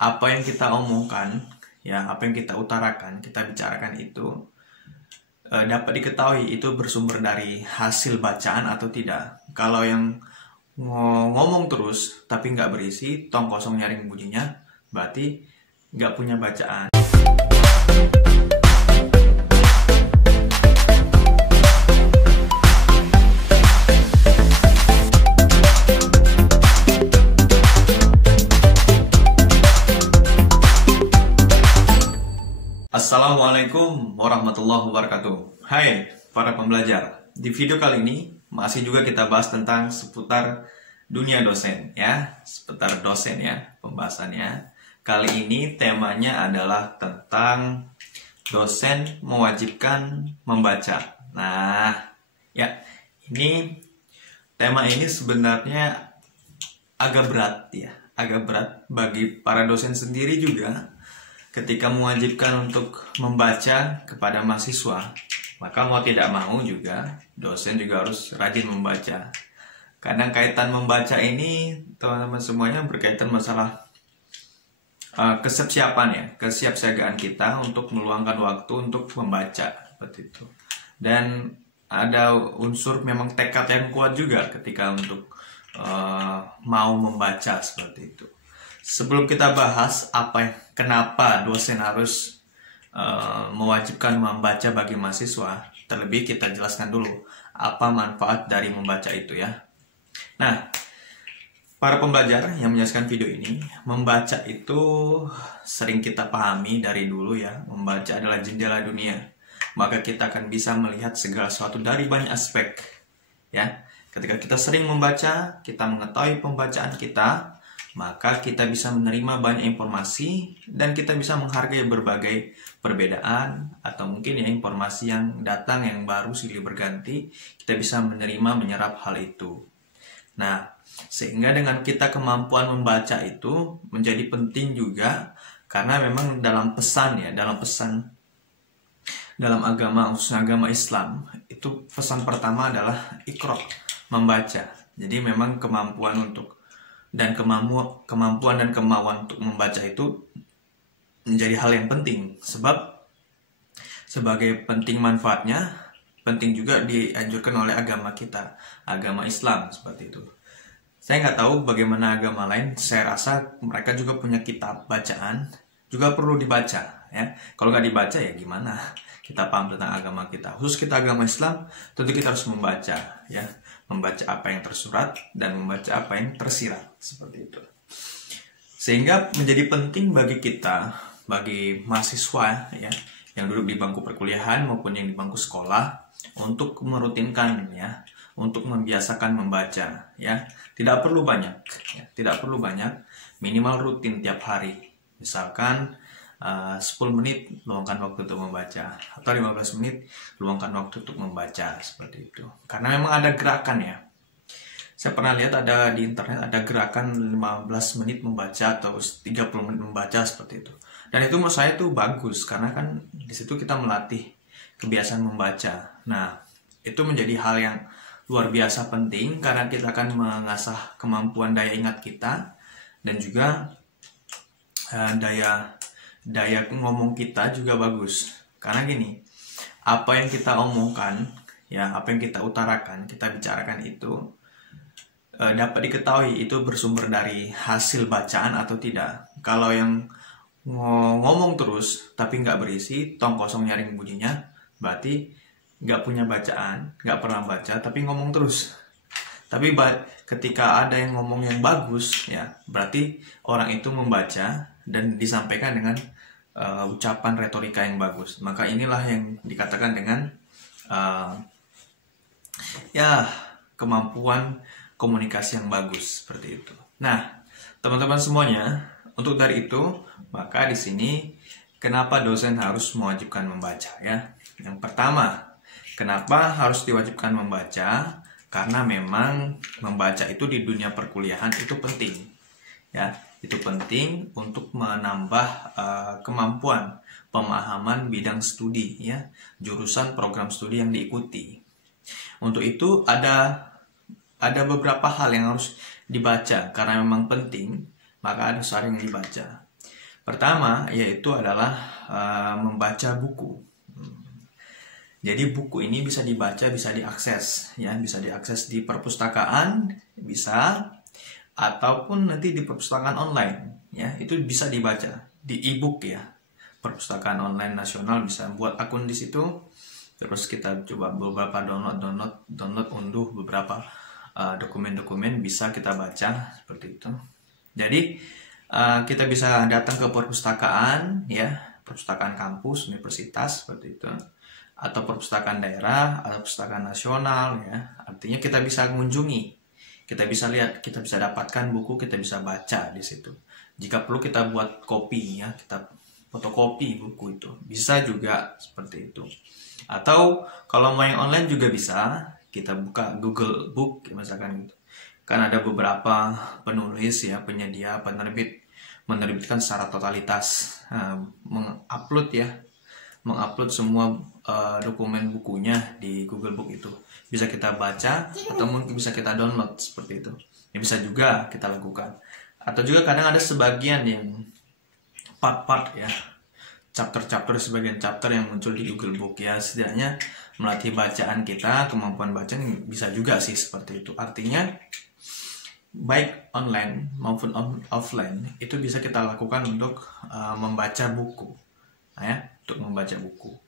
apa yang kita omongkan, ya, apa yang kita utarakan, kita bicarakan itu dapat diketahui itu bersumber dari hasil bacaan atau tidak. Kalau yang ngomong terus tapi nggak berisi, tong kosong nyaring bunyinya, berarti nggak punya bacaan. Assalamualaikum warahmatullahi wabarakatuh. Hai para pembelajar, di video kali ini masih juga kita bahas tentang seputar dunia dosen, ya, seputar dosen, ya, pembahasannya. Kali ini temanya adalah tentang dosen mewajibkan membaca. Nah, ya, tema ini sebenarnya agak berat, ya, agak berat bagi para dosen sendiri juga. Ketika mewajibkan untuk membaca kepada mahasiswa, maka mau tidak mau juga dosen juga harus rajin membaca. Karena kaitan membaca ini, teman-teman semuanya, berkaitan masalah kesiapsiagaan kita untuk meluangkan waktu untuk membaca, seperti itu. Dan ada unsur memang tekad yang kuat juga ketika untuk mau membaca, seperti itu. Sebelum kita bahas kenapa dosen harus mewajibkan membaca bagi mahasiswa, terlebih kita jelaskan dulu apa manfaat dari membaca itu, ya. Nah, para pembelajar yang menyaksikan video ini, membaca itu sering kita pahami dari dulu, ya. Membaca adalah jendela dunia, maka kita akan bisa melihat segala sesuatu dari banyak aspek, ya. Ketika kita sering membaca, kita mengetahui pembacaan kita, maka kita bisa menerima banyak informasi dan kita bisa menghargai berbagai perbedaan atau mungkin ya informasi yang datang yang baru silih berganti, kita bisa menerima, menyerap hal itu. Nah, sehingga dengan kita kemampuan membaca itu menjadi penting juga, karena memang dalam agama, khususnya agama Islam, itu pesan pertama adalah iqra, membaca. Jadi memang kemampuan dan kemauan untuk membaca itu menjadi hal yang penting, sebab sebagai penting manfaatnya, penting juga dianjurkan oleh agama kita, agama Islam, seperti itu. Saya nggak tahu bagaimana agama lain, saya rasa mereka juga punya kitab bacaan, juga perlu dibaca, ya. Kalau nggak dibaca ya gimana kita paham tentang agama kita. Khusus kita agama Islam, tentu kita harus membaca, ya. Membaca apa yang tersurat dan membaca apa yang tersirat, seperti itu. Sehingga menjadi penting bagi kita, bagi mahasiswa, ya, yang duduk di bangku perkuliahan maupun yang di bangku sekolah, untuk merutinkan, ya, untuk membiasakan membaca, ya. Tidak perlu banyak, ya, tidak perlu banyak, minimal rutin tiap hari. Misalkan 10 menit luangkan waktu untuk membaca, atau 15 menit luangkan waktu untuk membaca, seperti itu. Karena memang ada gerakan, ya. Saya pernah lihat ada di internet, ada gerakan 15 menit membaca atau 30 menit membaca, seperti itu. Dan itu menurut saya itu bagus, karena kan di situ kita melatih kebiasaan membaca. Nah, itu menjadi hal yang luar biasa penting, karena kita akan mengasah kemampuan daya ingat kita, dan juga daya ngomong kita juga bagus. Karena gini, apa yang kita omongkan, ya, apa yang kita utarakan, kita bicarakan itu dapat diketahui itu bersumber dari hasil bacaan atau tidak. Kalau yang ngomong terus tapi nggak berisi, tong kosong nyaring bunyinya, berarti nggak punya bacaan, nggak pernah baca tapi ngomong terus. Tapi ketika ada yang ngomong yang bagus, ya, berarti orang itu membaca dan disampaikan dengan ucapan retorika yang bagus. Maka inilah yang dikatakan dengan ya, kemampuan komunikasi yang bagus, seperti itu. Nah, teman-teman semuanya, untuk dari itu, maka di sini kenapa dosen harus mewajibkan membaca, ya? Yang pertama, kenapa harus diwajibkan membaca? Karena memang membaca itu di dunia perkuliahan itu penting, ya. Itu penting untuk menambah kemampuan pemahaman bidang studi, ya, jurusan program studi yang diikuti. Untuk itu ada beberapa hal yang harus dibaca, karena memang penting, maka ada syarat yang dibaca. Pertama yaitu adalah membaca buku. Jadi buku ini bisa dibaca, bisa diakses, ya, bisa diakses di perpustakaan, bisa, ataupun nanti di perpustakaan online, ya, itu bisa dibaca di e-book ya. Perpustakaan online nasional bisa buat akun di situ, terus kita coba beberapa download unduh beberapa dokumen-dokumen, bisa kita baca seperti itu. Jadi kita bisa datang ke perpustakaan, ya, perpustakaan kampus, universitas seperti itu, atau perpustakaan daerah, atau perpustakaan nasional, ya. Artinya kita bisa mengunjungi, kita bisa lihat, kita bisa dapatkan buku, kita bisa baca di situ. Jika perlu kita buat kopi, ya, kita fotokopi buku itu, bisa juga seperti itu. Atau kalau mau yang online juga bisa, kita buka Google Book, misalkan gitu. Kan ada beberapa penulis, ya, penyedia, penerbit menerbitkan secara totalitas, mengupload semua dokumen bukunya di Google Book itu. Bisa kita baca atau mungkin bisa kita download seperti itu. Ya, bisa juga kita lakukan. Atau juga kadang ada sebagian yang part-part, ya, chapter-chapter, sebagian chapter yang muncul di Google Book, ya, setidaknya melatih bacaan kita, kemampuan bacaan bisa juga sih seperti itu. Artinya baik online maupun offline itu bisa kita lakukan untuk membaca buku, ya, untuk membaca buku.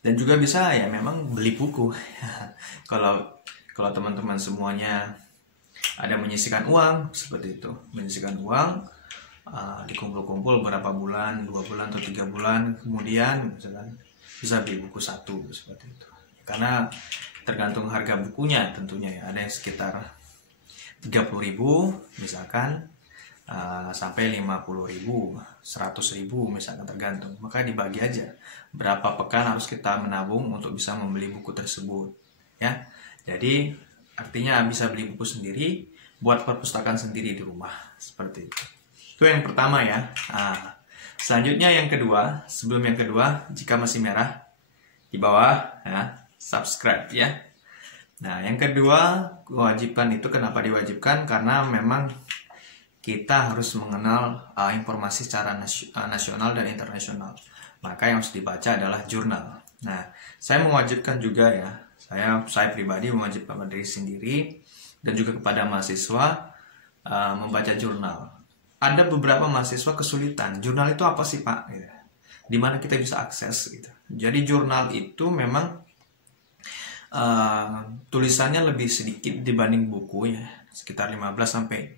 Dan juga bisa, ya, memang beli buku. kalau teman-teman semuanya ada menyisihkan uang seperti itu, menyisihkan uang, dikumpul-kumpul berapa bulan, 2 bulan atau 3 bulan, kemudian misalkan bisa beli buku satu seperti itu. Karena tergantung harga bukunya tentunya, ya, ada yang sekitar 30.000 misalkan, sampai 50.000, 100.000 misalkan, tergantung. Maka dibagi aja berapa pekan harus kita menabung untuk bisa membeli buku tersebut, ya. Jadi artinya bisa beli buku sendiri, buat perpustakaan sendiri di rumah seperti itu. Itu yang pertama, ya. Selanjutnya yang kedua, sebelum yang kedua, jika masih merah di bawah, ya, subscribe, ya. Nah, yang kedua, kewajiban itu kenapa diwajibkan? Karena memang kita harus mengenal informasi secara nasional dan internasional. Maka yang harus dibaca adalah jurnal. Nah, saya mewajibkan juga, ya, saya pribadi mewajibkan diri sendiri dan juga kepada mahasiswa membaca jurnal. Ada beberapa mahasiswa kesulitan, jurnal itu apa sih, Pak? Gitu. Di mana kita bisa akses, gitu. Jadi jurnal itu memang tulisannya lebih sedikit dibanding buku, ya, sekitar 15-30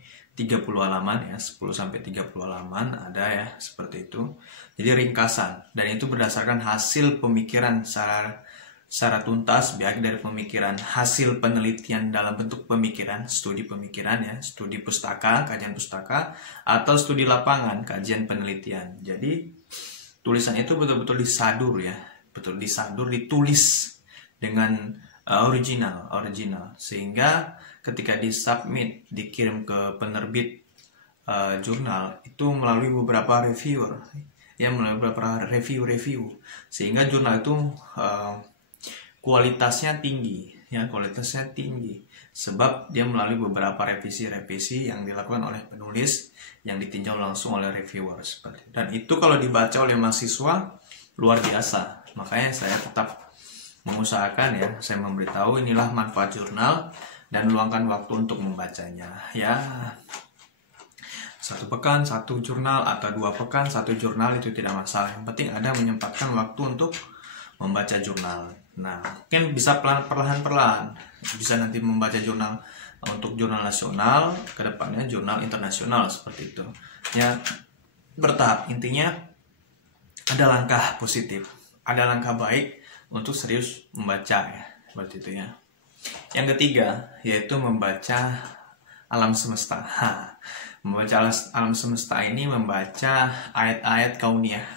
halaman, ya, 10-30 halaman ada, ya, seperti itu. Jadi ringkasan, dan itu berdasarkan hasil pemikiran secara tuntas, baik dari pemikiran hasil penelitian dalam bentuk pemikiran, studi pemikiran, ya, studi pustaka, kajian pustaka, atau studi lapangan, kajian penelitian. Jadi tulisan itu betul-betul disadur, ya, betul disadur, ditulis dengan original, sehingga ketika disubmit, dikirim ke penerbit jurnal itu melalui beberapa reviewer, ya, melalui beberapa review, sehingga jurnal itu kualitasnya tinggi, ya, kualitasnya tinggi sebab dia melalui beberapa revisi yang dilakukan oleh penulis yang ditinjau langsung oleh reviewer seperti itu. Dan itu kalau dibaca oleh mahasiswa luar biasa. Makanya saya tetap mengusahakan, ya, saya memberitahu inilah manfaat jurnal dan luangkan waktu untuk membacanya, ya. 1 pekan 1 jurnal atau 2 pekan 1 jurnal itu tidak masalah. Yang penting ada menyempatkan waktu untuk membaca jurnal. Nah, mungkin bisa perlahan-perlahan, bisa nanti membaca jurnal untuk jurnal nasional, kedepannya jurnal internasional seperti itu. Ya, bertahap. Intinya ada langkah positif, ada langkah baik untuk serius membaca, ya, seperti itu, ya. Yang ketiga yaitu membaca alam semesta. Membaca alam semesta ini membaca ayat-ayat kauniyah,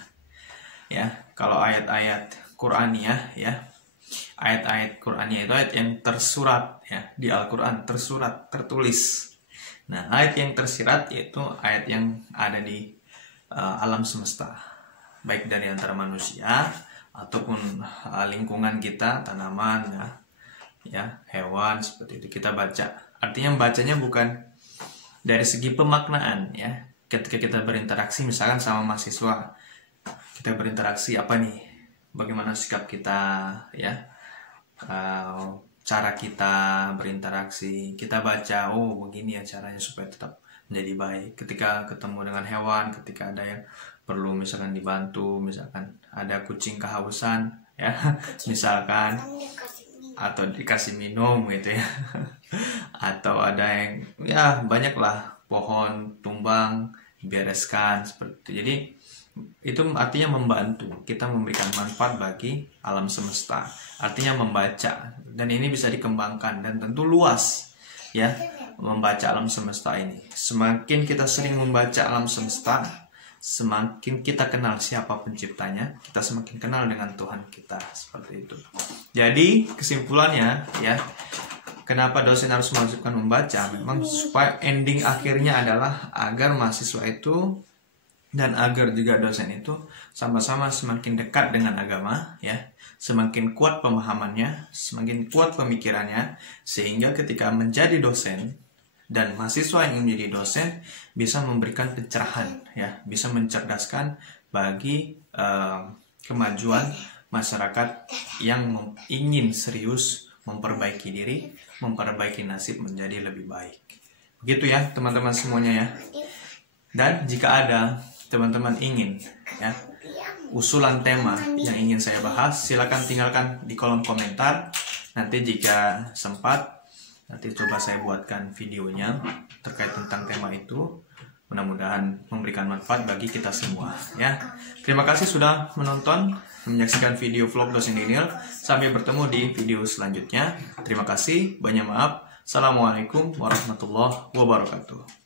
ya. Kalau ayat-ayat Qur'aniyah, ya, ayat-ayat Qur'aniyah itu ayat yang tersurat, ya, di Al-Quran, tersurat, tertulis. Nah, ayat yang tersirat yaitu ayat yang ada di alam semesta, baik dari antara manusia ataupun lingkungan kita, tanaman, ya, hewan, seperti itu kita baca. Artinya membacanya bukan dari segi pemaknaan, ya, ketika kita berinteraksi misalkan sama mahasiswa, kita berinteraksi apa nih, bagaimana sikap kita ya, cara kita berinteraksi, kita baca, oh begini ya caranya supaya tetap menjadi baik. Ketika ketemu dengan hewan, ketika ada yang perlu misalkan dibantu, misalkan ada kucing kehausan ya, misalkan, atau dikasih minum gitu ya, atau ada yang ya banyaklah, pohon tumbang bereskan seperti itu. Jadi itu artinya membantu, kita memberikan manfaat bagi alam semesta, artinya membaca, dan ini bisa dikembangkan dan tentu luas ya, membaca alam semesta ini. Semakin kita sering membaca alam semesta, semakin kita kenal siapa penciptanya, kita semakin kenal dengan Tuhan kita, seperti itu. Jadi kesimpulannya ya, kenapa dosen harus mewajibkan membaca? Memang supaya ending akhirnya adalah agar mahasiswa itu dan agar juga dosen itu sama-sama semakin dekat dengan agama ya, semakin kuat pemahamannya, semakin kuat pemikirannya, sehingga ketika menjadi dosen dan mahasiswa yang menjadi dosen bisa memberikan pencerahan ya, bisa mencerdaskan bagi kemajuan masyarakat yang ingin serius memperbaiki diri, memperbaiki nasib menjadi lebih baik. Begitu ya teman-teman semuanya ya. Dan jika ada teman-teman ingin ya usulan tema yang ingin saya bahas, silakan tinggalkan di kolom komentar. Nanti jika sempat, nanti coba saya buatkan videonya terkait tentang tema itu. Mudah-mudahan memberikan manfaat bagi kita semua ya. Terima kasih sudah menonton, menyaksikan video vlog Dosen Daniel. Sampai bertemu di video selanjutnya. Terima kasih, banyak maaf. Assalamualaikum warahmatullahi wabarakatuh.